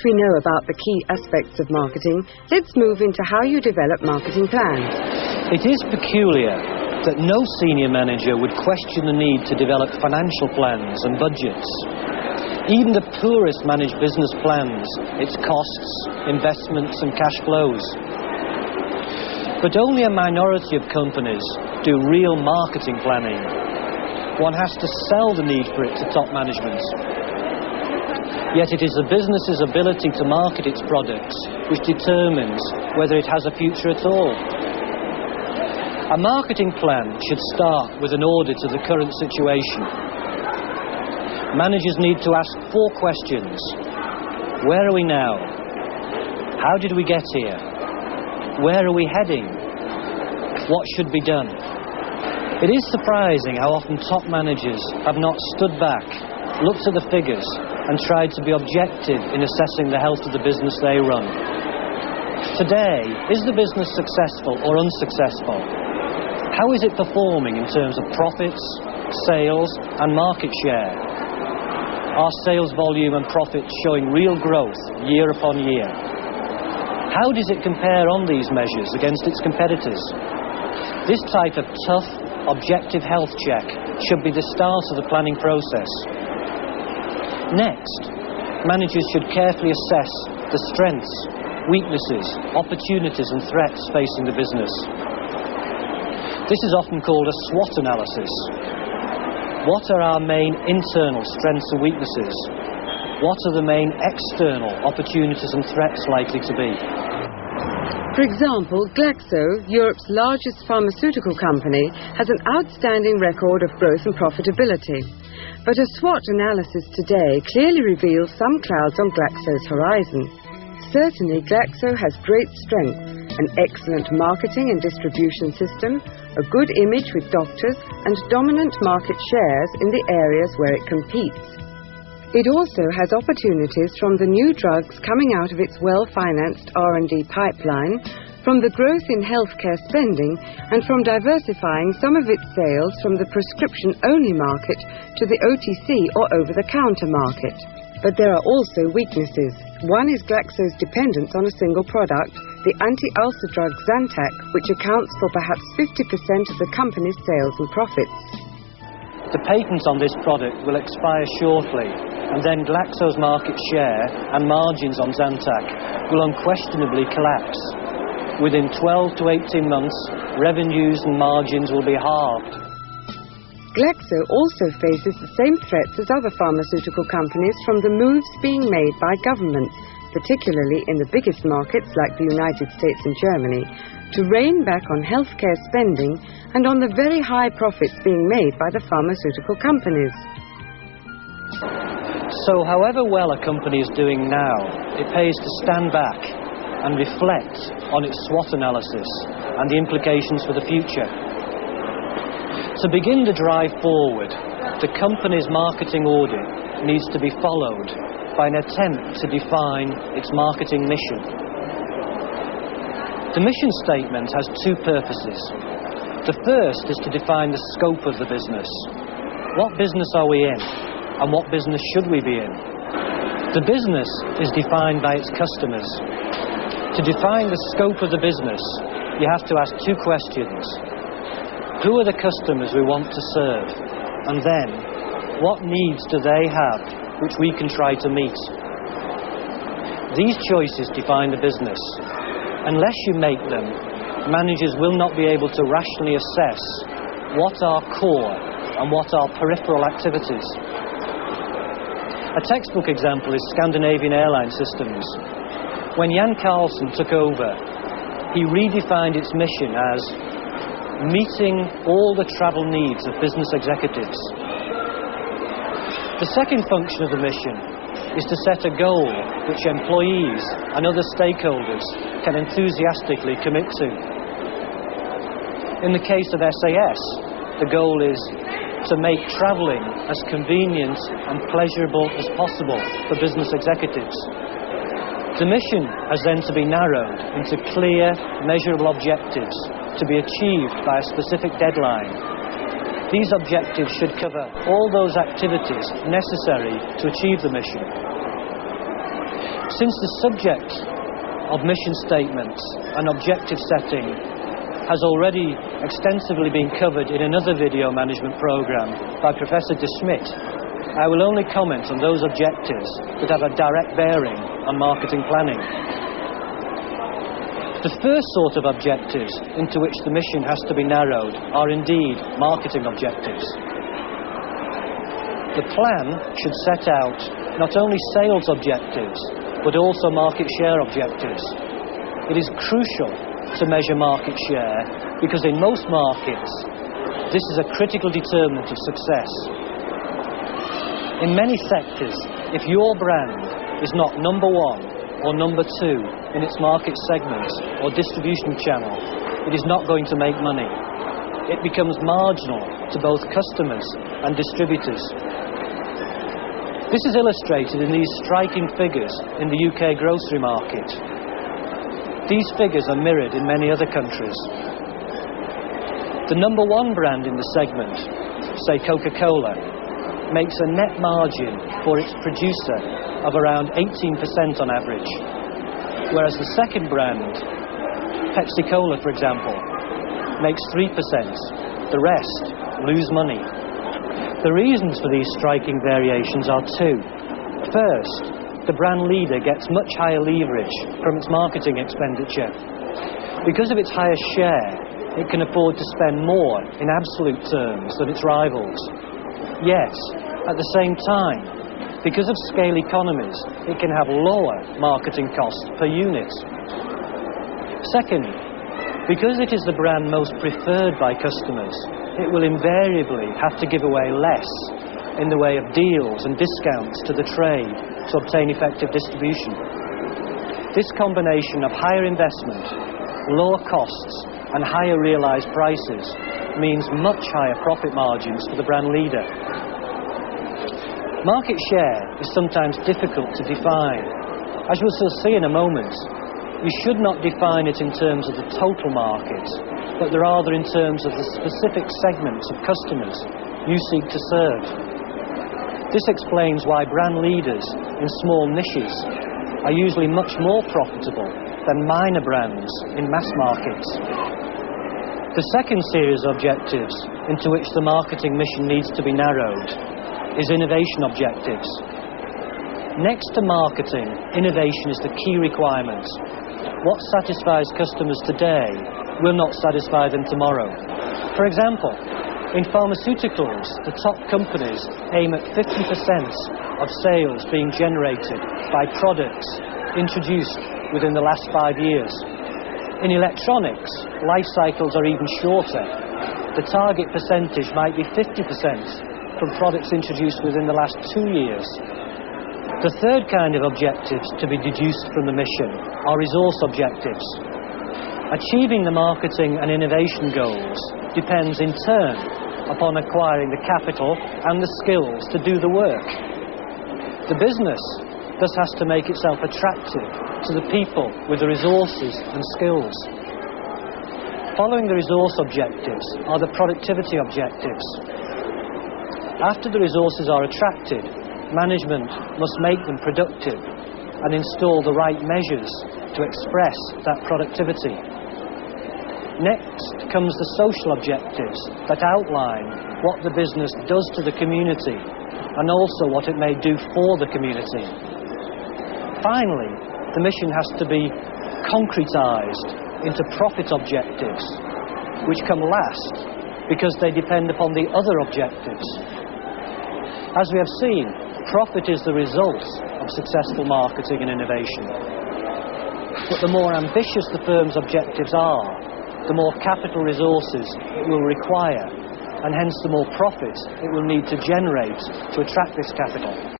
what we know about the key aspects of marketing, let's move into how you develop marketing plans. It is peculiar that no senior manager would question the need to develop financial plans and budgets. Even the poorest managed business plans its costs, investments and cash flows. But only a minority of companies do real marketing planning. One has to sell the need for it to top management. Yet it is the business's ability to market its products which determines whether it has a future at all. A marketing plan should start with an audit of the current situation. Managers need to ask 4 questions. Where are we now? How did we get here? Where are we heading? What should be done? It is surprising how often top managers have not stood back, looked at the figures and tried to be objective in assessing the health of the business they run. Today, is the business successful or unsuccessful? How is it performing in terms of profits, sales and market share? Are sales volume and profits showing real growth year upon year? How does it compare on these measures against its competitors? This type of tough, objective health check should be the start of the planning process. Next, managers should carefully assess the strengths, weaknesses, opportunities and threats facing the business. This is often called a SWOT analysis. What are our main internal strengths and weaknesses? What are the main external opportunities and threats likely to be? For example, Glaxo, Europe's largest pharmaceutical company, has an outstanding record of growth and profitability. But a SWOT analysis today clearly reveals some clouds on Glaxo's horizon. Certainly, Glaxo has great strength, an excellent marketing and distribution system, a good image with doctors, and dominant market shares in the areas where it competes. It also has opportunities from the new drugs coming out of its well-financed R&D pipeline, from the growth in healthcare spending, and from diversifying some of its sales from the prescription-only market to the OTC or over-the-counter market. But there are also weaknesses. One is Glaxo's dependence on a single product, the anti-ulcer drug Zantac, which accounts for perhaps 50% of the company's sales and profits. The patent on this product will expire shortly, and then Glaxo's market share and margins on Zantac will unquestionably collapse. Within 12 to 18 months, revenues and margins will be halved. Glaxo also faces the same threats as other pharmaceutical companies from the moves being made by governments, particularly in the biggest markets like the United States and Germany, to rein back on healthcare spending and on the very high profits being made by the pharmaceutical companies. So however well a company is doing now, it pays to stand back and reflect on its SWOT analysis and the implications for the future. To begin to drive forward, the company's marketing audit needs to be followed by an attempt to define its marketing mission. The mission statement has 2 purposes. The first is to define the scope of the business. What business are we in, and what business should we be in? The business is defined by its customers. To define the scope of the business, you have to ask 2 questions. Who are the customers we want to serve? And then, what needs do they have which we can try to meet? These choices define the business. Unless you make them, managers will not be able to rationally assess what are core and what are peripheral activities. A textbook example is Scandinavian Airline Systems. When Jan Carlsen took over, he redefined its mission as meeting all the travel needs of business executives. The second function of the mission is to set a goal which employees and other stakeholders can enthusiastically commit to. In the case of SAS, the goal is to make travelling as convenient and pleasurable as possible for business executives. The mission has then to be narrowed into clear, measurable objectives to be achieved by a specific deadline. These objectives should cover all those activities necessary to achieve the mission. Since the subject of mission statements and objective setting has already extensively been covered in another video management program by Professor De Smet, I will only comment on those objectives that have a direct bearing on marketing planning. The first sort of objectives into which the mission has to be narrowed are indeed marketing objectives. The plan should set out not only sales objectives, but also market share objectives. It is crucial to measure market share because in most markets, this is a critical determinant of success. In many sectors, if your brand is not number one or number two in its market segment or distribution channel, it is not going to make money. It becomes marginal to both customers and distributors. This is illustrated in these striking figures in the UK grocery market. These figures are mirrored in many other countries. The number one brand in the segment, say Coca-Cola, makes a net margin for its producer of around 18% on average, whereas the second brand, Pepsi-Cola for example, makes 3%. The rest lose money. The reasons for these striking variations are two. First, the brand leader gets much higher leverage from its marketing expenditure. Because of its higher share, it can afford to spend more in absolute terms than its rivals. Yet, at the same time, because of scale economies, it can have lower marketing costs per unit. Second, because it is the brand most preferred by customers, it will invariably have to give away less in the way of deals and discounts to the trade to obtain effective distribution. This combination of higher investment, lower costs and higher realised prices means much higher profit margins for the brand leader. Market share is sometimes difficult to define. As we'll still see in a moment, you should not define it in terms of the total market, but rather in terms of the specific segments of customers you seek to serve. This explains why brand leaders in small niches are usually much more profitable than minor brands in mass markets. The second series of objectives into which the marketing mission needs to be narrowed is innovation objectives. Next to marketing, innovation is the key requirement. What satisfies customers today will not satisfy them tomorrow. For example, in pharmaceuticals, the top companies aim at 50% of sales being generated by products introduced within the last 5 years. In electronics, life cycles are even shorter. The target percentage might be 50% from products introduced within the last 2 years. The third kind of objectives to be deduced from the mission are resource objectives. Achieving the marketing and innovation goals depends in turn upon acquiring the capital and the skills to do the work. The business thus has to make itself attractive to the people with the resources and skills. Following the resource objectives are the productivity objectives. After the resources are attracted, management must make them productive and install the right measures to express that productivity. Next comes the social objectives that outline what the business does to the community and also what it may do for the community. Finally, the mission has to be concretized into profit objectives, which come last because they depend upon the other objectives. As we have seen, profit is the result of successful marketing and innovation. But the more ambitious the firm's objectives are, the more capital resources it will require, and hence the more profit it will need to generate to attract this capital.